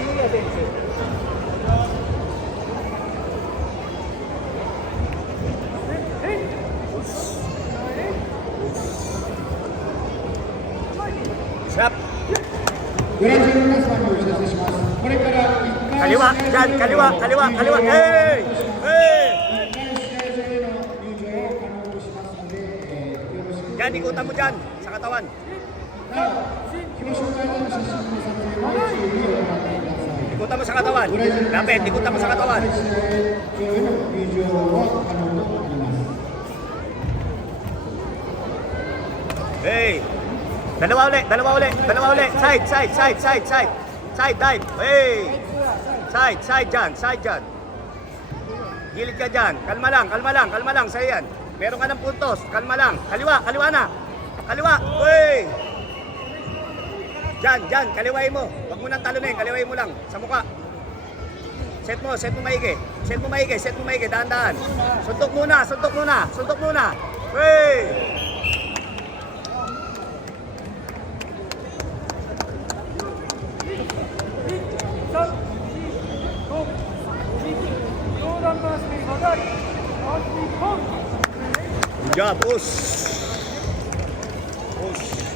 優也選手。Siap. ブラジルの皆様にお知らせします。これから1回 Kaliwa, dyan, kaliwa, kaliwa, kaliwa. Hey! Hey! 1回試合場への入場を可能としますので、よろしくお願 Dyan, いします。 ikutan mo dyan, sa katawan. なお、表彰台での写真の撮影は注意を行ってください。 Ikutan mo sa katawan. Lapit, ikutan mo sa katawan. 試合場への入場は可能となります。 Hey! Dalawa uli, dalawa uli, dalawa uli. Side, side, side, side, side. Side, dive. Hey! Side, side dyan, side dyan. Gilid ka dyan. Kalma lang, kalma lang, kalma lang. Sa'yo yan. Meron ka ng puntos. Kalma lang. Kaliwa, kaliwa na. Kaliwa. Hey! Dyan, dyan. Kaliwain mo. Huwag mo nang talunin. Kaliwain mo lang. Sa mukha. Set mo maigi. Set mo maigi, set mo maigi. Dahan-dahan. Suntok muna, suntok muna, suntok muna. Hey! Good job, push. Push.